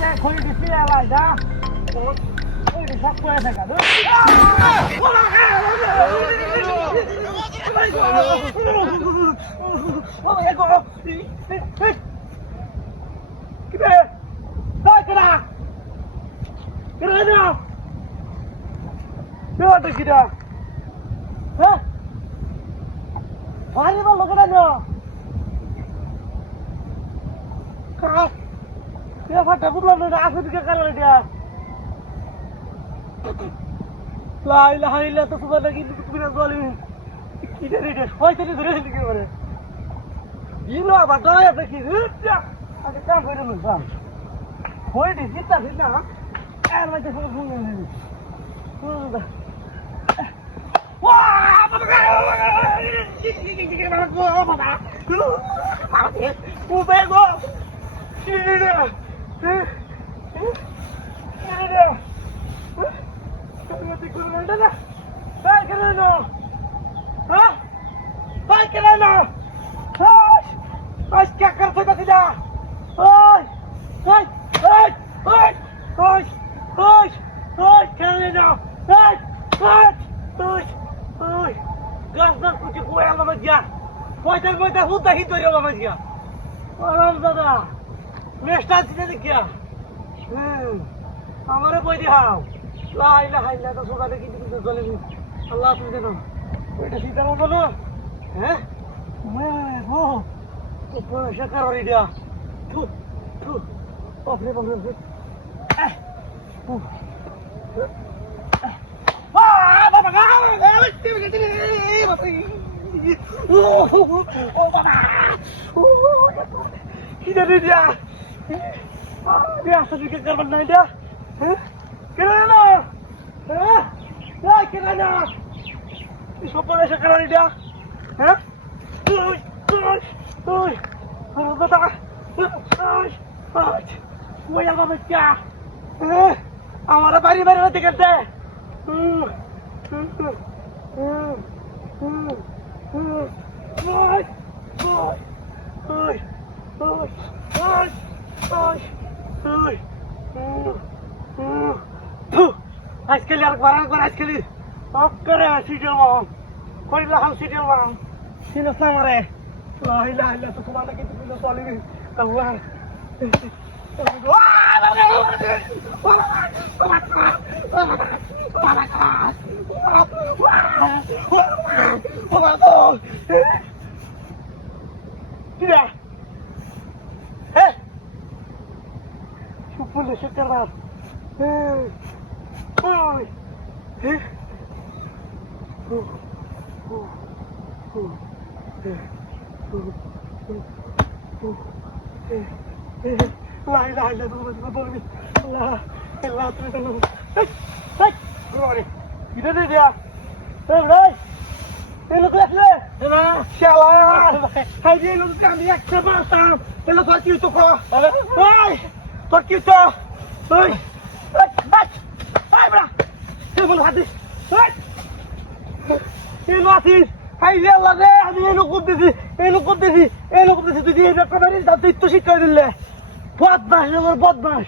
যে খড়ি দিছি আলাই দা ওই সব করে থাকা কিরা হ্যাঁ ভারী বল লোকেরা নিও ফাটা বুঝলাম না আসে দিকে কারণ এটা লাইলা হাইলা তো তোমার নাকি তুমি না জলি কি রে এটা পয়সাটি ধরে দিকে করে দিলো আবার দয়া দেখি আগে কাম করে না কাম হই দি জিতা জিতা না আর মানে সব ভুল নেই ওয়া বাবা উবেগো কিরে क्या करते थे सीधा ओए ओए ओए ओए ओए ओए ओए खेलने जाओ ओए ओए ओए ओए गस गस कुछ कोई आलम मत गया कोई होता ही तो रे मत गया आराम दादा नेस्टा सीधे क्या हमारे कोई दिखाओ ला इलाहा इल्ला तो सोगा देखी तो चले अल्लाह तुम दे दो बेटा सीधा ना बोलो हैं मैं हो ऊपर शक्कर और इडिया थू थू बापरे बापरे वाह बाबा ओ बाबा किधर है dia dia asal juga korban dia kenapa kenapa siapa yang sekarang dia Uy, ano ba ta? Wala ka ba siya? Amara bari na tikete. Askeli arak barang askeli. Okkere sijil mau. Koi laham sijil mau. Sino samare. La ilaha illa tu subhana ki tu salimin Allah tidak heh syukur syukur bab La ilaha illa Allah Allah tolong hei keluar kita ni dia hei lu kelas le insyaallah hai dia lu kan dia kemana lu tak kiu tu kau hei tak kiu tu hei hai bra dia belum hadis hei lu hadis hai dia Allah deh আমি এলো করতেছি তুই দিয়ে রেকর্ডারি দাঁত তো শিক্ষা দিলে বদমাস